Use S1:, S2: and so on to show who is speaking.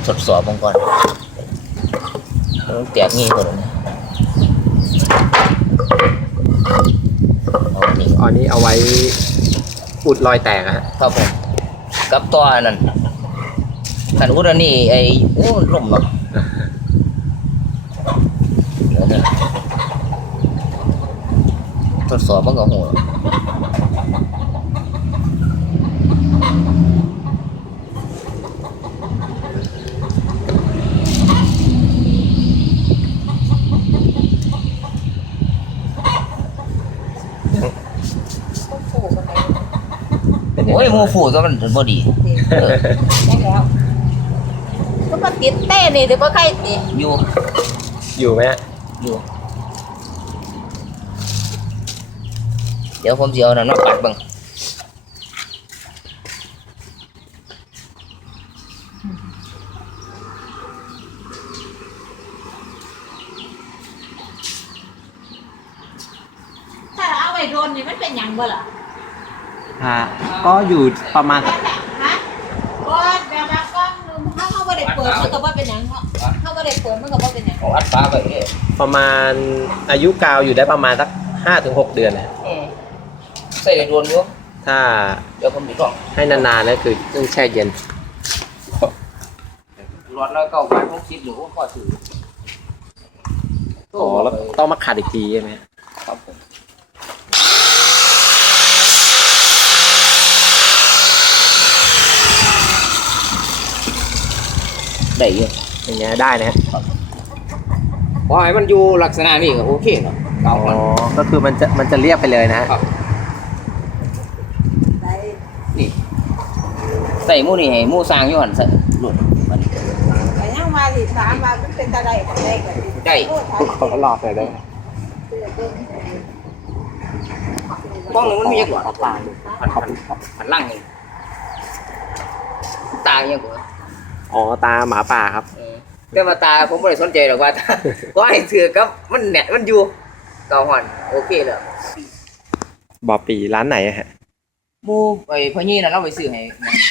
S1: ทดสอบมันก่อนแตกงี้ก่อนนะ
S2: อันนี้เอาไว้อุดรอยแตกอะฮะ
S1: ครับผมกับตัวนั่นขันอุดอันนี้ไอ้โอ้ล่มเนาะทดสอบมันก็หัวโอ้ยมูฟูก็มันบ่ดี
S3: ได้แล้วก็มาติดเต้นี่เดี๋ยวก็ใครติด
S1: อยู่
S2: ไหมฮะ
S1: อยู่เดี๋ยวผมจะเอานั่นมาปัดบ้าง
S3: ถ้าเอาไว้โดนนี่มันเป็นหยังบ่ล่ะ
S2: ก็อยู่ประมาณ
S3: ฮะก้อนแบบว่ากล้องนึงเขาบ่ได้เปิดมันก็บ่เป็นหยังเขาบ่ได้เปิดมันก็บ่เป็นหยัง
S1: เอาอัดปลาไป
S2: ประมาณอายุกาวอยู่ได้ประมาณสัก5-6 เดือนนะ
S1: ใส่โดนอยู่
S2: ถ้า
S1: เดี๋ยวผมดูกล้อง
S2: ให้นานๆแล้วคือต้องแช่เย็น
S1: รถแล้วก็ไปพวกคิดหรือว่าข้อถือ
S2: แล้วต้องมาขัดอีกทีใช่ไหม
S1: ครับผมได้อยู่
S2: อย่างเงี้ยได้นะ
S1: พอให้มันอยู่ลักษณะนี้ก็โอเคเนาะ
S2: ก็คือมันจะเรียบไปเลยนะครับ
S1: นี่ใส่หมูนี่ให้หมูสร้างอยู่หั่นใส่หลุดมัน
S3: แต่ยังมาสิถามว่ามันเป็นตะไดก็ได้ก็
S1: ได้
S2: เขาหลอกเลยได้
S1: ป้องนึงมันมีเยอะกว่าผันล่างนี่ตาอย่างกว่า
S2: ตาหมาป่าครับ
S1: แต่มาตาผมไม่ได้สนใจหรอกว่าก็ให้ถือกับมันเนี่ยมันอยู่เกาหอนโอเคแล้ว
S2: บ่อปีร้านไหนฮะ
S1: มูไปพ่อยี่น่ะเราไปซื้อให้